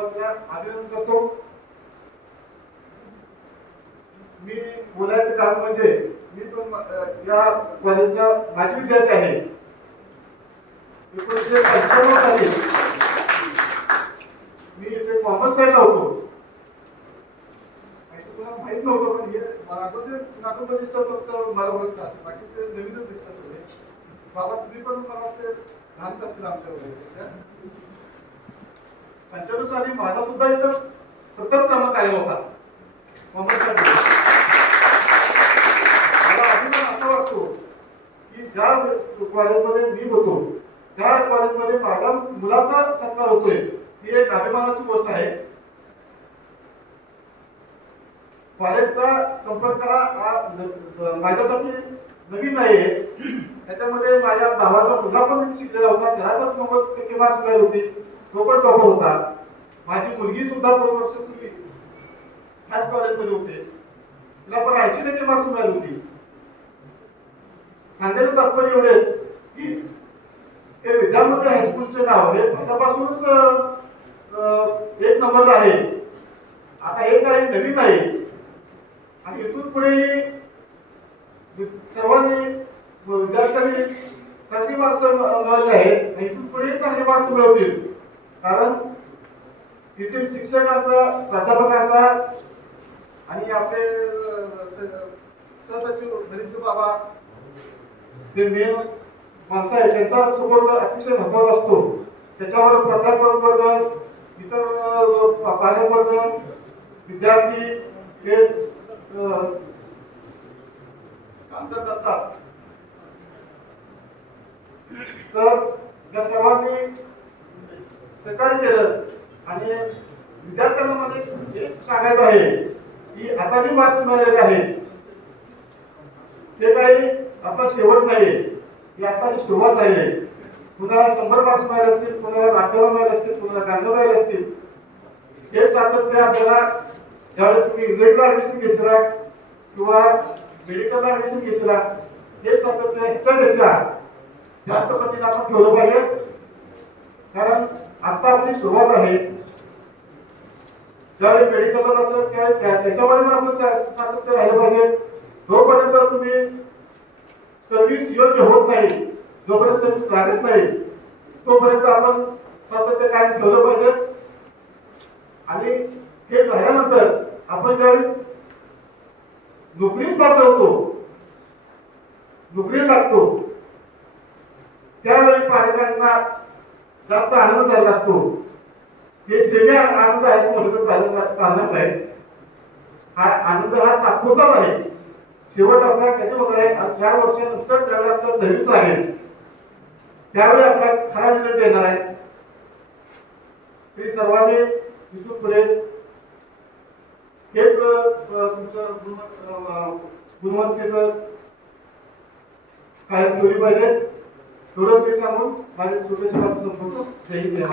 सुरुवातीला अभिनंदन करतो. मी बोलायचं कारण म्हणजे मी पण या कॉलेजचा माजी विद्यार्थी आहे. 1995 साली मी इथे कॉमर्स साईडला होतो. तुम्हाला माहित नव्हतं पण हे नाटक दिसतात फक्त मला ओळखतात, बाकीचे नवीनच दिसतात सगळे. बाबा तुम्ही पण मला वाटतं लहानच असेल आमच्या वयापेक्षा. 95 साली माझा सुद्धा इथं प्रथम क्रमांक आलेला होता कॉमर्स साठी. मला अभिमान असा वाटतो की ज्या कॉलेजमध्ये मी होतो त्या कॉलेजमध्ये माझ्या मुलाचा सत्कार होतोय ही एक अभिमानाची गोष्ट आहे. कॉलेजचा संपर्क हा माझ्यासाठी नवीन नाहीये. त्याच्यामध्ये माझ्या भावाचा मुलगा पण शिकलेला होता, त्याला पण 90% मार्क्स मिळाले होते, तो पण टॉपर होता. माझी मुलगी सुद्धा 2 वर्षापूर्वी ह्याच कॉलेजमध्ये होते, तिला पण 80% मार्क्स मिळाले होते. सांगायचं तात्पर्य एवढेच की हे विद्यामंदिर हायस्कूलचे नाव हे पहिल्यापासूनच 1 नंबरला आहे. आता हे काही नवीन नाही आणि इथून पुढे सर्वांनी विद्यार्थ्यांनी चांगली मार्क्स मिळवले आहेत आणि इथून पुढे चांगले मार्क्स मिळवतील. कारण येथील शिक्षकांचा, प्राध्यापकांचा आणि आपले सहसचिव धरीश्वर बाबा जे मेन माणसं आहेत त्यांचा सपोर्ट अतिशय महत्वाचा असतो. त्याच्यावर प्राध्यापक वर्ग, इतर पालक वर्ग, विद्यार्थी हे काम करत असतात. तर या सर्वांनी सहकार्य केलं आणि विद्यार्थ्यांना मध्ये सांगायचं आहे की आता जी मार्क्स मिळालेले आहेत ते काही आपला शेवट नाहीये, ही आताची सुरुवात आहे. कुणाला 100 मार्क्स मिळाले असतील, कुणाला 98 मिळाले असतील, कुणाला 92 मिळाले असतील. हे सातत्य आपल्याला ज्यावेळेस तुम्ही इंग्रजीला ऍडमिशन घेशीला किंवा मेडिकलला ऍडमिशन घेशीला हे सातत्य ह्याच्यापेक्षा जास्त पटीने आपण ठेवलं पाहिजे. कारण आता आपली सुरुवात आहे. ज्यावेळी मेडिकलला असेल त्याच्यामध्ये पण आपलं सातत्य राहिलं पाहिजे. जोपर्यंत तुम्ही सर्व्हिस योग्य होत नाही, जोपर्यंत सर्व्हिस लागत नाही तोपर्यंत आपण सातत्य कायम ठेवलं पाहिजे. आणि हे झाल्यानंतर आपण ज्यावेळी नोकरीस पात्र होतो, नोकरी लागतो, त्यावेळी पालकांना जास्त आनंद झाला असतो. हे सेमी आनंद आहेच म्हटलं तर चालणार नाही. हा आनंद हा तात्पुरताच आहे. शेवट आपला त्याच्यामध्ये आहे 4 वर्षानंतर ज्यावेळी आपला सर्व्हिस लागेल त्यावेळी आपला खरा रिझल्ट येणार आहे. तरी सर्वांनी इथून पुढे हेच तुमचं गुणवत्तेचं कायम ठेवली पाहिजे. थोडं ते सांगून माझे छोटेसे संपर्क जय हिंद.